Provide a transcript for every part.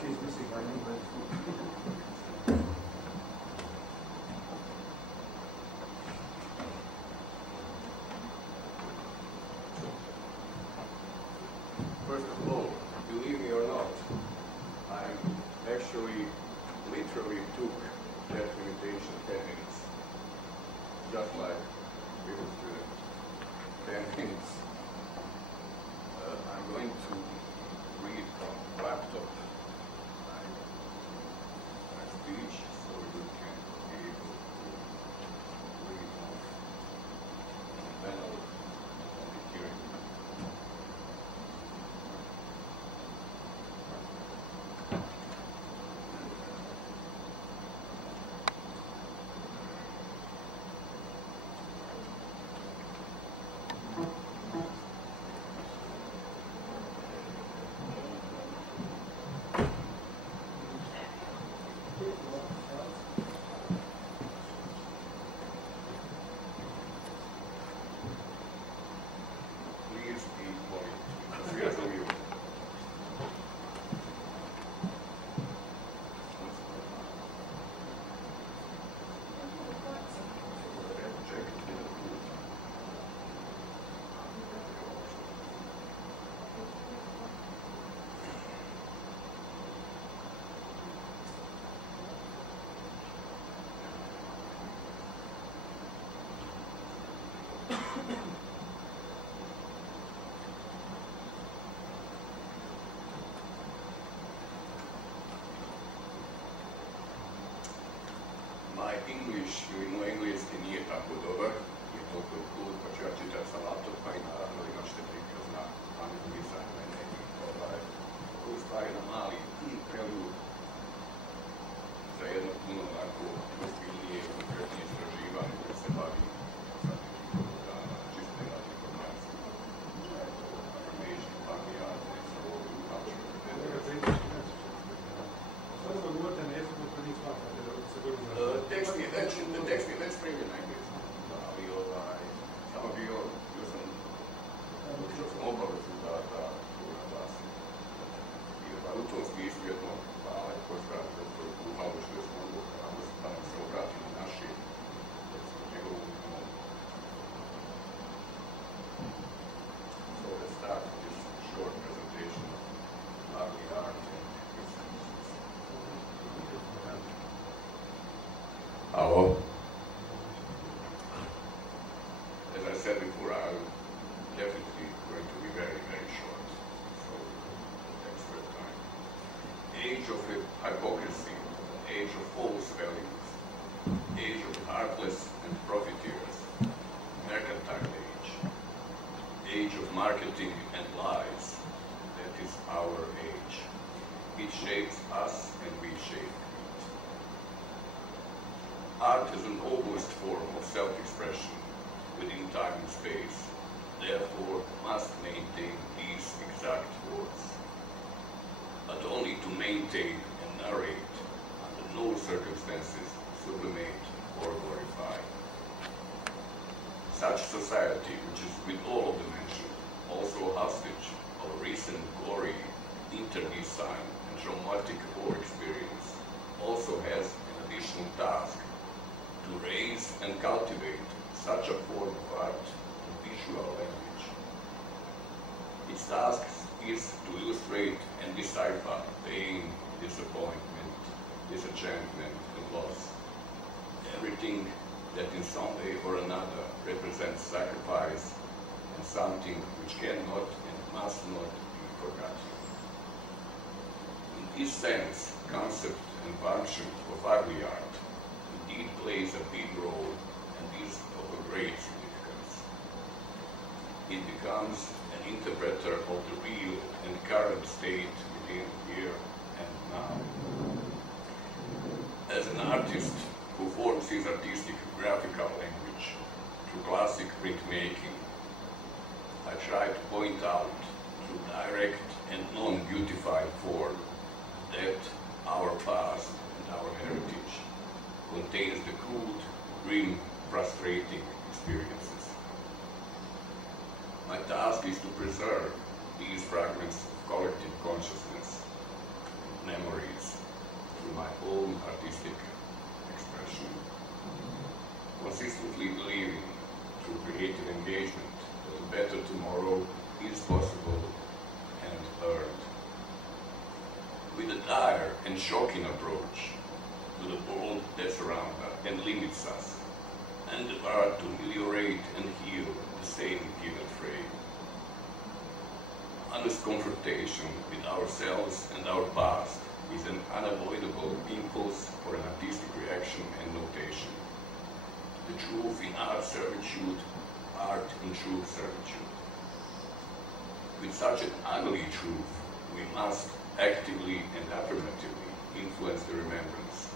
cheese missing, I need my food. First of all, believe me or not, I actually literally took that limitation 10 minutes. Just like middle student, 10 minutes. I'm going to read from laptop my speech so you can be able to read off on the panel on the hearing. My English ili moj engleski nije tako dobar, je toliko cool, pa ću ja čitati sa laptopa i naravno imat ćete prikaz na pametni dizajn mene i koji stvari na mali prelud za jedno puno onako ozbiljnije i konkretnije istraživanje koje se bavi sad nekoliko dana čiste radi informacije. Šta je to Afirmation of Ugly Art, Culture of Remembrance. Sada smo govorite na jeziku koji nije smatrate da se dobro znači. Tekst je već spremljen na engleskom, ali samo bio sam obavezu da naglasim. U tom smislu jedno hvala i pozdrav doktoru Kulmalu što je smo da nam se obrati na naši njegovu umjetnosti. So let's start this short presentation of ugly art and its uses. Hello. As I said before, I'm definitely going to be very, very short. So thanks for your time. Age of hypocrisy, age of false values, age of heartless and profiteers, mercantile age of marketing and lies. That is our age. It shapes us and we shape it. Art is an noblest form of self-expression within time and space, therefore must maintain these exact words. But only to maintain and narrate, under no circumstances sublimate or glorify. Such society, which is with all of the mentioned, also hostage of recent glory, inter-design and traumatic war experience, also has an additional task to raise and cultivate such a form of art and visual language. Its task is to illustrate and decipher pain, disappointment, disenchantment, and loss. Everything that in some way or another represents sacrifice and something which cannot and must not be forgotten. In this sense, concept and function of ugly art indeed plays a big role and is of a great significance. It becomes an interpreter of the real and current state within here and now. As an artist who forms his artistic graphical language through classic printmaking, I try to point out through direct and non-beautified form that our past and our heritage contains the crude, grim, frustrating experiences. My task is to preserve these fragments of collective consciousness, memories through my own artistic expression. Consistently believing through creative engagement that a better tomorrow is possible and earned. With a dire and shocking approach to the world that surrounds us and limits us, and the art to ameliorate and heal the same given frame. Honest confrontation with ourselves and our past is an unavoidable impulse for an artistic reaction and notation. The truth in art servitude, art in truth servitude. With such an ugly truth, we must actively and affirmatively influence the remembrance,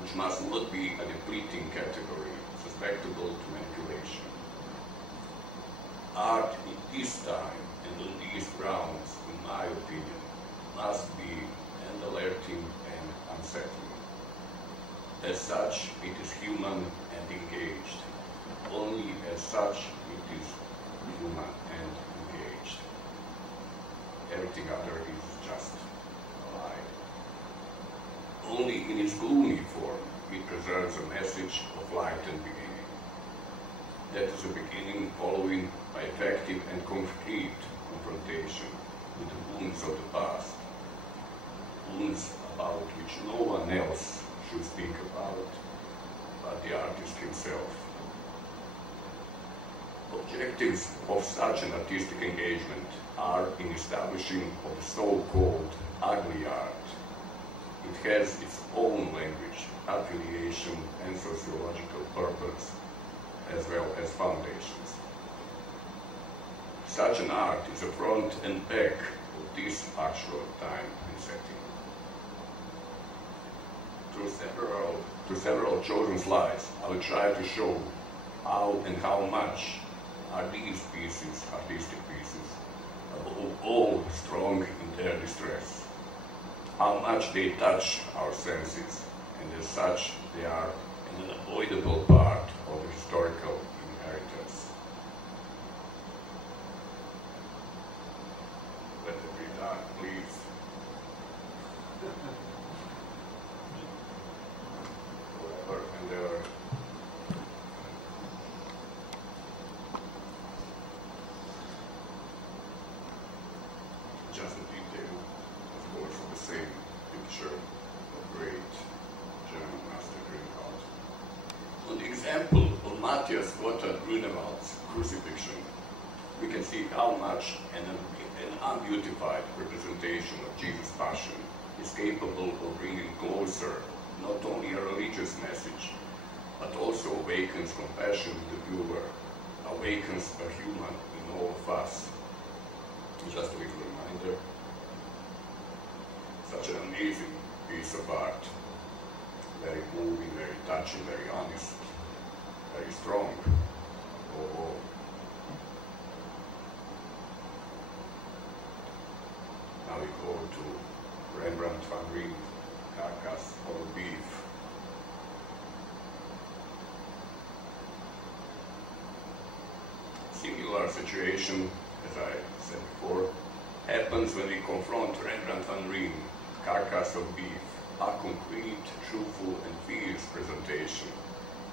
which must not be a depleting category susceptible to manipulation. Art in this time and on these grounds, in my opinion, must be and alerting and unsettling. As such, it is human and engaged. Only as such, it is human and engaged. Everything other is just a lie. Only in its gloomy form, it preserves a message of light and beginning. That is a beginning following by effective and concrete confrontation with the wounds of the past, wounds about which no one else should speak about but the artist himself. Objectives of such an artistic engagement are in establishing of the so-called ugly art. It has its own language, affiliation, and sociological purpose, as well as foundations. Such an art is a front and back of this actual time and setting. Through several chosen slides, I will try to show how and how much are these pieces, artistic pieces, above all strong in their distress, how much they touch our senses, and as such they are an unavoidable part of the historical inheritance. Let it be done, please. Forever and ever. Just a detail, of course, of the same picture of great German master Grünewald. On the example of Matthias Gotthard Grünewald's crucifixion, we can see how much an unbeautified representation of Jesus' passion is capable of bringing closer not only a religious message, but also awakens compassion in the viewer, awakens a human in all of us. Just a little reminder, such an amazing piece of art, very moving, very touching, very honest, very strong. Oh. Now we go to Rembrandt van Rijn, Carcass of Beef. Similar situation, as I said before, happens when we confront Rembrandt van Rijn, Carcass of Beef, a concrete, truthful and fierce presentation,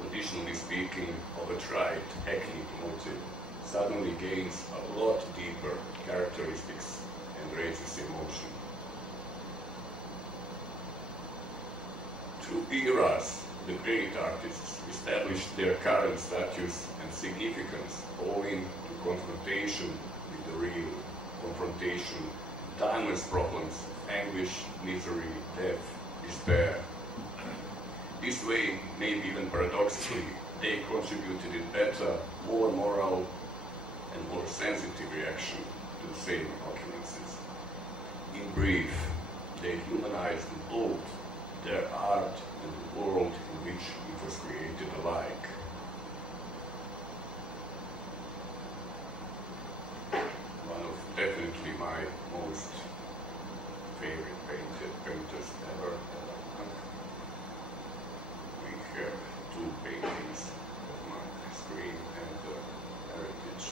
conditionally speaking, of a trite, hackneyed motive, suddenly gains a lot deeper characteristics and raises emotion. Through eras, the great artists established their current status and significance owing to confrontation with the real, confrontation with timeless problems, anguish, misery, death, despair. This way, maybe even paradoxically, they contributed in better, more moral and more sensitive reaction to the same occurrences. In brief, they humanized both their art and the world in which it was created alike. One of definitely my most favorite painters ever. We have two paintings of my screen and heritage.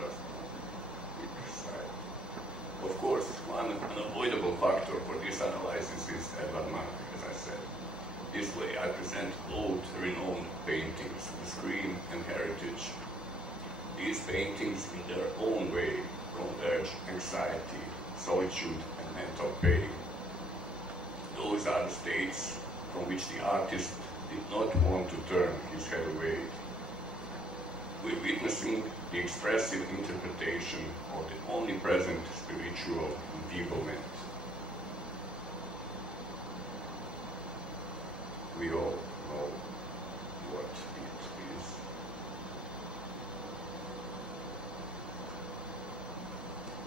Just I present both renowned paintings, The Scream and Heritage. These paintings, in their own way, converge anxiety, solitude, and mental pain. Those are the states from which the artist did not want to turn his head away. We're witnessing the expressive interpretation of the omnipresent spiritual enfeeblement. We all know what it is.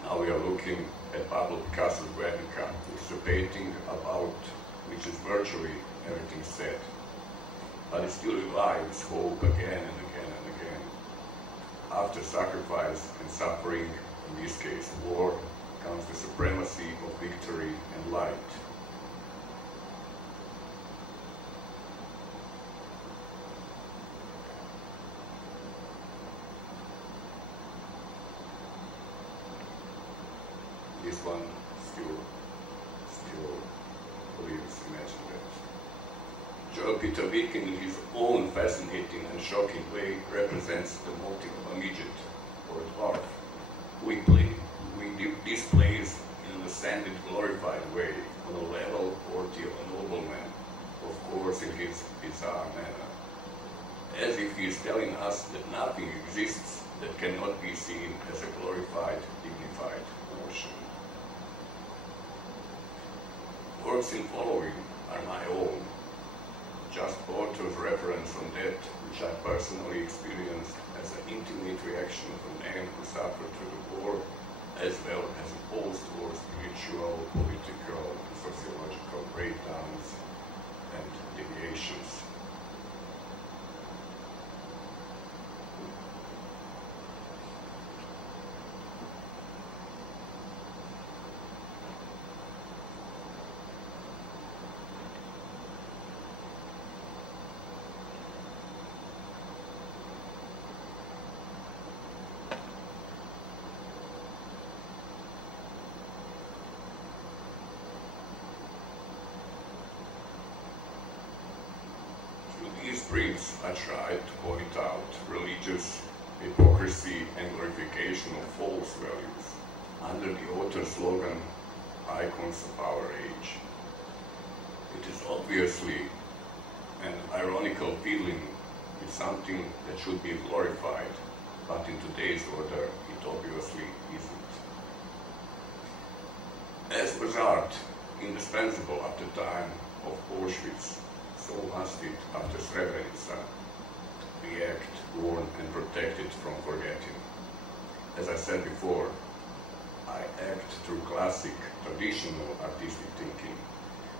Now we are looking at Pablo Picasso's Guernica, which is a painting about which is virtually everything said. But it still revives hope again and again and again. After sacrifice and suffering, in this case war, comes the supremacy of victory and light. This one still believes, imagine that. Joel Peter Witkin, in his own fascinating and shocking way, represents the motive of a midget or a dwarf, who he displays in an ascended, glorified way, on a level worthy of a nobleman, of course in his bizarre manner, as if he is telling us that nothing exists that cannot be seen as a glorified, dignified notion. Works in following are my own, just author's reference on that which I personally experienced as an intimate reaction of a man who suffered through the war, as well as a post-war spiritual, political, and sociological breakdowns and deviations. These briefs, I tried to point out religious hypocrisy and glorification of false values under the author's slogan, Icons of Our Age. It is obviously an ironical feeling with something that should be glorified, but in today's order, it obviously isn't. As was art indispensable at the time of Auschwitz, so must it after Srebrenica be act, warned, and protected from forgetting. As I said before, I act through classic, traditional artistic thinking,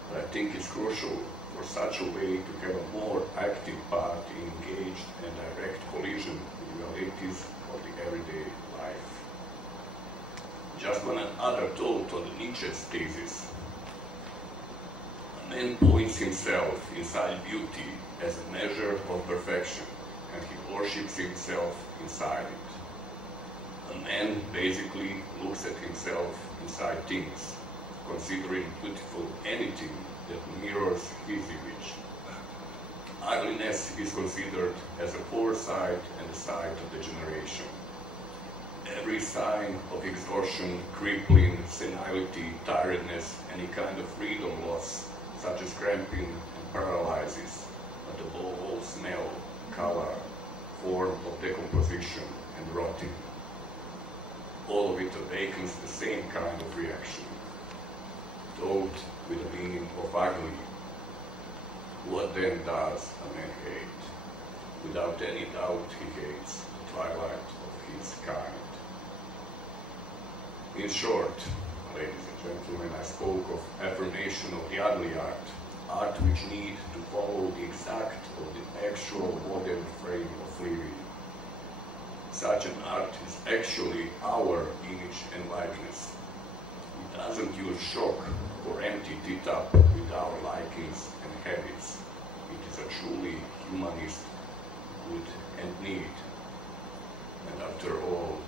but I think it's crucial for such a way to have a more active part in engaged and direct collision with the realities of the everyday life. Just one other thought on the Nietzsche's thesis. A man points himself inside beauty as a measure of perfection, and he worships himself inside it. A man basically looks at himself inside things, considering beautiful anything that mirrors his image. Ugliness is considered as a foresight and a sight of degeneration. Every sign of exhaustion, crippling, senility, tiredness, any kind of freedom loss, such as cramping and paralysis, but above all smell, color, form of decomposition and rotting. All of it awakens the same kind of reaction. Thought with the meaning of ugly. What then does a man hate? Without any doubt he hates the twilight of his kind. In short, ladies and gentlemen, I spoke of affirmation of the ugly art, art which need to follow the exact or the actual modern frame of living. Such an art is actually our image and likeness. It doesn't use shock or empty it up with our likings and habits. It is a truly humanist good and need. And after all,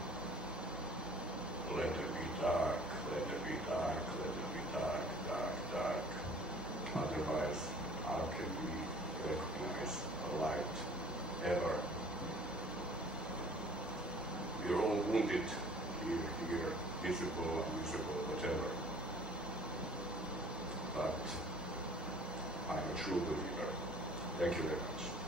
let there be dark, let there be dark, let there be dark, dark, dark. Otherwise, how can we musical, unmusical, whatever. But I'm a true believer. Thank you very much.